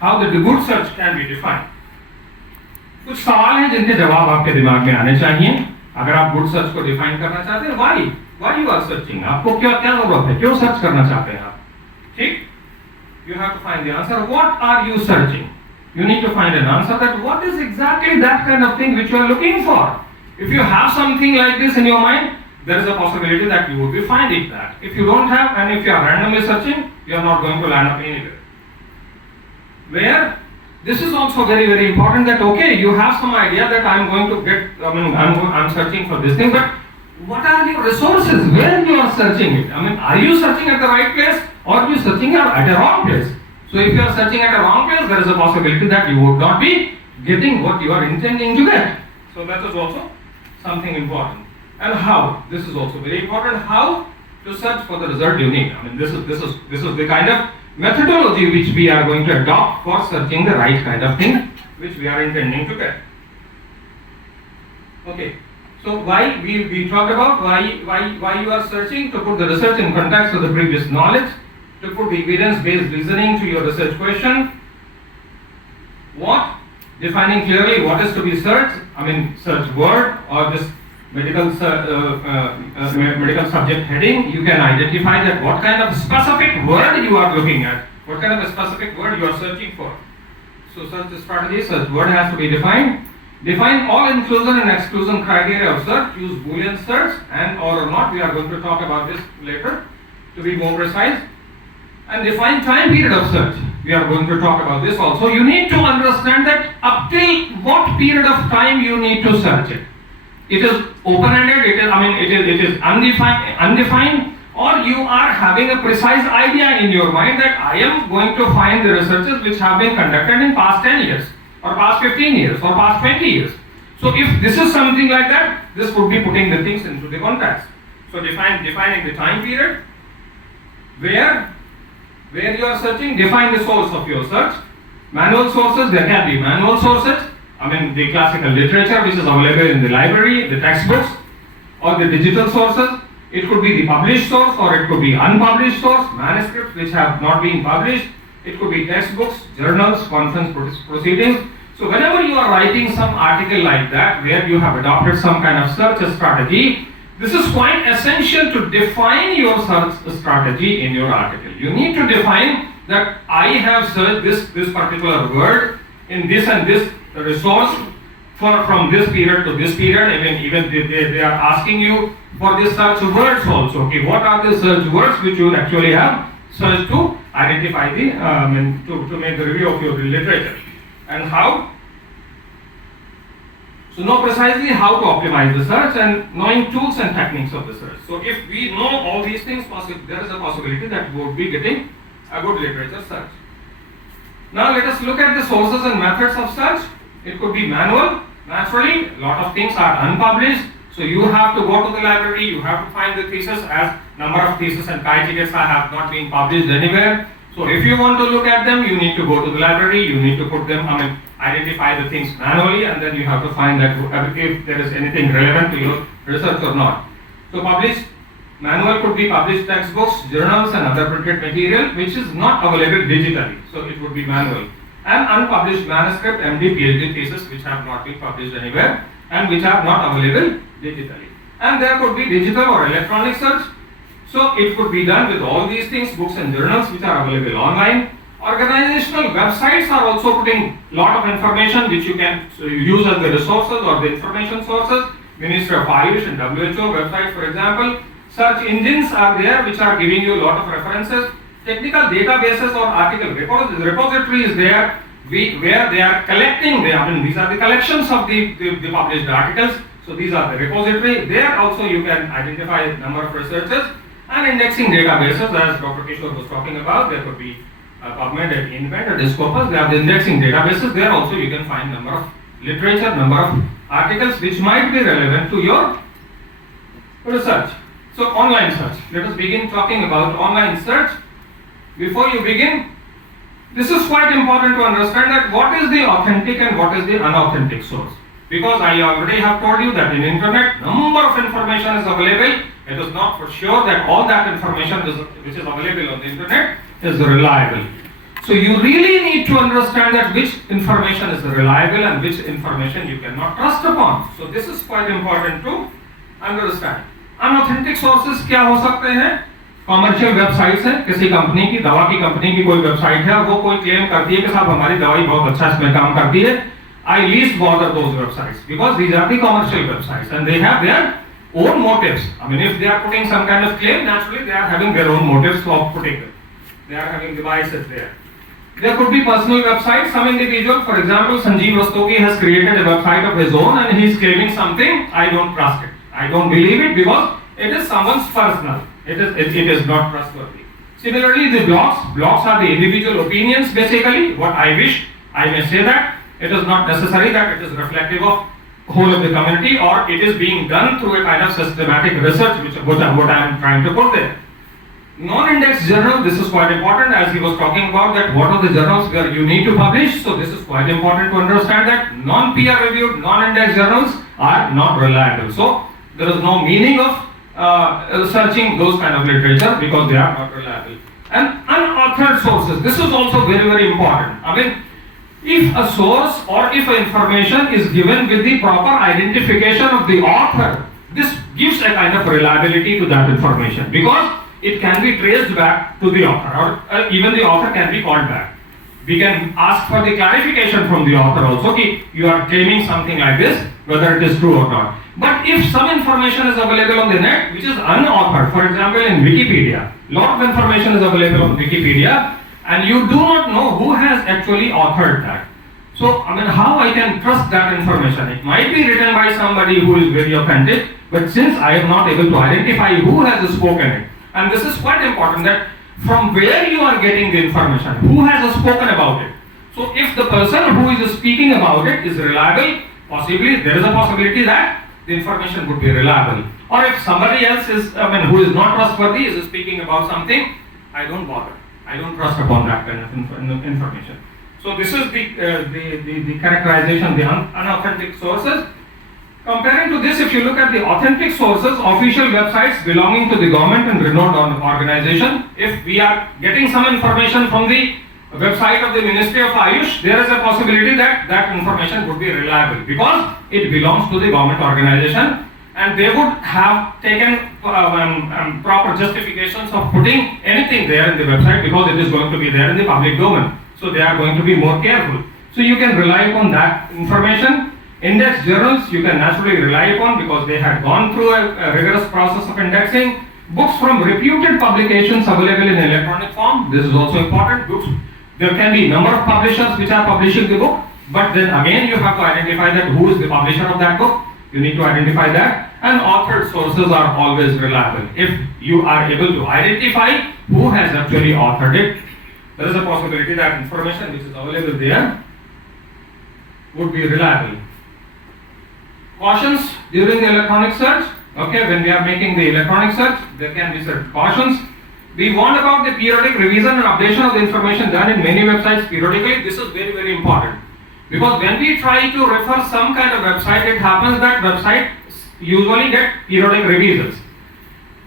how the good search can be defined. कुछ सवाल हैं जिनके जवाब आपके दिमाग में आने चाहिए अगर आप गुड सर्च को डिफाइन करना चाहते हैं. व्हाई यू आर सर्चिंग, आपको क्या जरूरत है, क्यों सर्च करना चाहते हैं आप. ठीक, you have to find the answer. What are you searching? You need to find an answer that what is exactly that kind of thing which you are looking for. If you have something like this in your mind, there is a possibility that you will be finding that. If you don't have, and if you are randomly searching, you are not going to land up anywhere. Where this is also very, very important that okay, you have some idea that I am going to get, I'm searching for this thing, but what are your resources? Where you are searching it? Are you searching at the right place or are you searching at a wrong place? So if you are searching at a wrong place, there is a possibility that you would not be getting what you are intending to get. So that is also something important. And how? This is also very important. How to search for the result you need. This is the kind of methodology which we are going to adopt for searching the right kind of thing which we are intending to get. Okay. So why we talked about why you are searching, to put the research in context with the previous knowledge, to put the evidence-based reasoning to your research question. What? Defining clearly what is to be searched. Search word or this medical subject heading. You can identify that what kind of specific word you are looking at, what kind of a specific word you are searching for. So search strategy, search word has to be defined. Define all inclusion and exclusion criteria of search. Use Boolean search and or not. We are going to talk about this later to be more precise. And define time period of search. We are going to talk about this also. You need to understand that up till what period of time you need to search it. It is open-ended. It is undefined, or you are having a precise idea in your mind that I am going to find the researches which have been conducted in past 10 years. Or past 15 years, or past 20 years. So if this is something like that, this would be putting the things into the context. So defining the time period, where you are searching, define the source of your search. Manual sources, there can be manual sources, the classical literature which is available in the library, the textbooks, or the digital sources. It could be the published source or it could be unpublished source, manuscripts which have not been published. It could be textbooks, journals, conference proceedings. So whenever you are writing some article like that, where you have adopted some kind of search strategy, this is quite essential to define your search strategy in your article. You need to define that I have searched this particular word in this and this resource from this period to this period. Even they are asking you for the search words also. Okay, what are the search words which you actually have searched to identify the to make the review of your literature, and how. So know precisely how to optimize the search and knowing tools and techniques of the search. So if we know all these things, there is a possibility that we would be getting a good literature search. Now let us look at the sources and methods of search. It could be manual. Naturally, a lot of things are unpublished. So you have to go to the library, you have to find the thesis, as number of theses and Kayachikitsa have not been published anywhere. So if you want to look at them, you need to go to the library, you need to put them, identify the things manually, and then you have to find that if there is anything relevant to your research or not. So manual could be published textbooks, journals and other printed material which is not available digitally. So it would be manual. And unpublished manuscript, MD, PhD thesis which have not been published anywhere and which are not available digitally. And there could be digital or electronic search. So it could be done with all these things, books and journals which are available online. Organizational websites are also putting a lot of information which you can use as the resources or the information sources. Ministry of Ayush and WHO websites, for example. Search engines are there which are giving you a lot of references. Technical databases or article repository is there where they are collecting. These are the collections of the published articles. So these are the repository. There also you can identify a number of researchers. And indexing databases, as Dr. Kishore was talking about, there could be PubMed, at Invent, at Scopus. They have the indexing databases. There also you can find number of literature, number of articles which might be relevant to your research. So online search. Let us begin talking about online search. Before you begin, this is quite important to understand that what is the authentic and what is the unauthentic source. Because I already have told you that in internet, number of information is available. It is not for sure that all that information which is available on the internet is reliable. So you really need to understand that which information is reliable and which information you cannot trust upon. So this is quite important to understand. Unauthentic sources क्या हो सकते हैं? Commercial websites है, किसी company की, दवा की company की कोई वेबसाइट है, वो कोई क्लेम करती है कि साहब हमारी दवाई बहुत अच्छा इसमें काम करती है. I least bother those websites because these are the commercial websites and they have their own motives. I mean, if they are putting some kind of claim, naturally they are having their own motives of putting it. They are having devices there. There could be personal websites. Some individual, for example, Sanjeev Rastogi has created a website of his own and he is claiming something. I don't trust it. I don't believe it because it is someone's personal. It is not trustworthy. Similarly, the blogs are the individual opinions basically. What I wish, I may say that. It is not necessary that it is reflective of whole of the community or it is being done through a kind of systematic research, what I am trying to put there. Non-index journal, this is quite important as he was talking about that what are the journals where you need to publish. So this is quite important to understand that non-peer reviewed, non-index journals are not reliable. So there is no meaning of searching those kind of literature because they are not reliable. And unauthored sources, this is also very, very important. I mean, if a source or if information is given with the proper identification of the author, this gives a kind of reliability to that information because it can be traced back to the author or even the author can be called back. We can ask for the clarification from the author also that you are claiming something like this, whether it is true or not. But if some information is available on the net which is unauthored, for example in Wikipedia, lot of information is available on Wikipedia and you do not know who has actually authored that. So, I mean, how I can trust that information? It might be written by somebody who is very authentic, but since I am not able to identify who has spoken it, and this is quite important that from where you are getting the information, who has spoken about it. So, if the person who is speaking about it is reliable, possibly there is a possibility that the information would be reliable. Or if somebody else is, who is not trustworthy is speaking about something, I don't bother. I don't trust upon that kind of information. So this is the characterization, the unauthentic sources. Comparing to this, if you look at the authentic sources, official websites belonging to the government and renowned organization, if we are getting some information from the website of the Ministry of Ayush, there is a possibility that that information would be reliable because it belongs to the government organization and they would have taken proper justifications of putting anything there in the website because it is going to be there in the public domain. So they are going to be more careful. So you can rely upon that information. Index journals you can naturally rely upon because they had gone through a rigorous process of indexing. Books from reputed publications available in electronic form. This is also important. Books. There can be number of publishers which are publishing the book, but then again you have to identify that who is the publisher of that book. You need to identify that, and authored sources are always reliable. If you are able to identify who has actually authored it, there is a possibility that information which is available there would be reliable. Cautions during the electronic search. Okay, when we are making the electronic search, there can be certain cautions. We warn about the periodic revision and updation of the information done in many websites periodically. This is very, very important. Because when we try to refer some kind of website, it happens that websites usually get periodic revisions.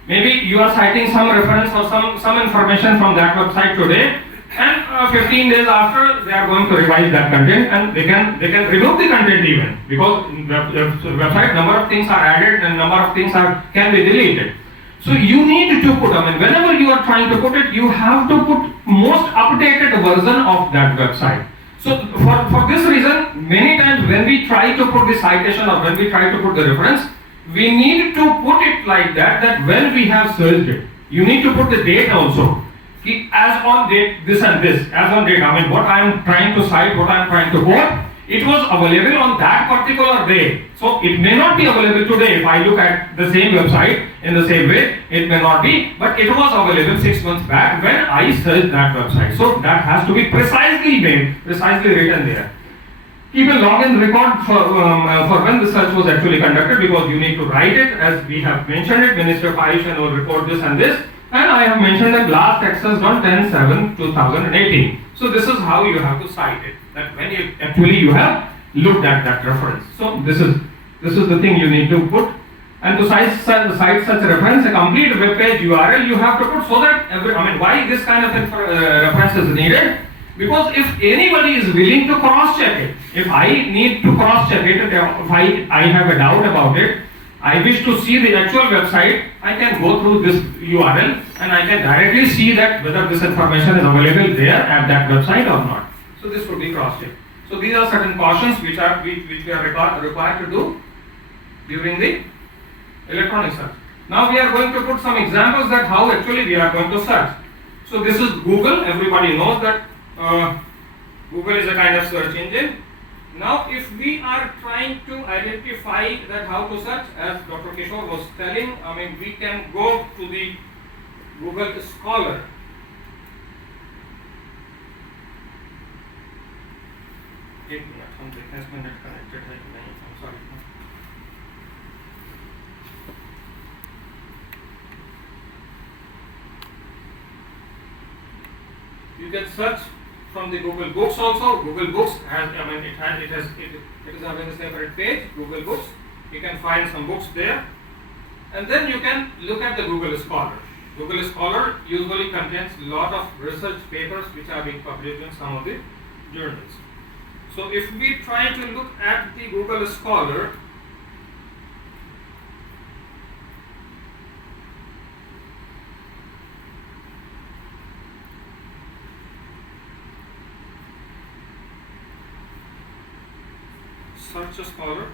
Maybe you are citing some reference or some information from that website today, and 15 days after they are going to revise that content, and they can remove the content even because the website number of things are added and number of things can be deleted. So you need to put, whenever you are trying to put it, you have to put most updated version of that website. So for this reason, many times when we try to put the citation or when we try to put the reference, we need to put it like that when we have searched it, you need to put the date also. As on date, this and this, as on date, what I am trying to cite, what I am trying to quote, it was available on that particular day. So it may not be available today. If I look at the same website in the same way, it may not be, but it was available 6 months back when I searched that website. So that has to be precisely made, precisely written there. Keep a login record for when the search was actually conducted because you need to write it as we have mentioned it. Minister of Ayush will report this and this. And I have mentioned that last accessed on 10/7/2018. So this is how you have to cite it. That when you have looked at that reference. So this is the thing you need to put. And to cite such reference, a complete web page URL you have to put so that why this kind of reference is needed? Because if anybody is willing to cross check it, if I need to cross check it, if I have a doubt about it, I wish to see the actual website, I can go through this URL and I can directly see that whether this information is available there at that website or not. So this would be cross check. So these are certain cautions which we are required to do during the electronic search. Now we are going to put some examples that how actually we are going to search. So this is Google. Everybody knows that Google is a kind of search engine. Now if we are trying to identify that how to search, as Dr. Kishore was telling, I mean we can go to the Google Scholar. I'm sorry. You can search from the Google Books also. Google Books has, I mean, it is having a separate page. Google Books. You can find some books there, and then you can look at the Google Scholar. Google Scholar usually contains a lot of research papers which are being published in some of the journals. So if we try to look at the Google Scholar, search a scholar.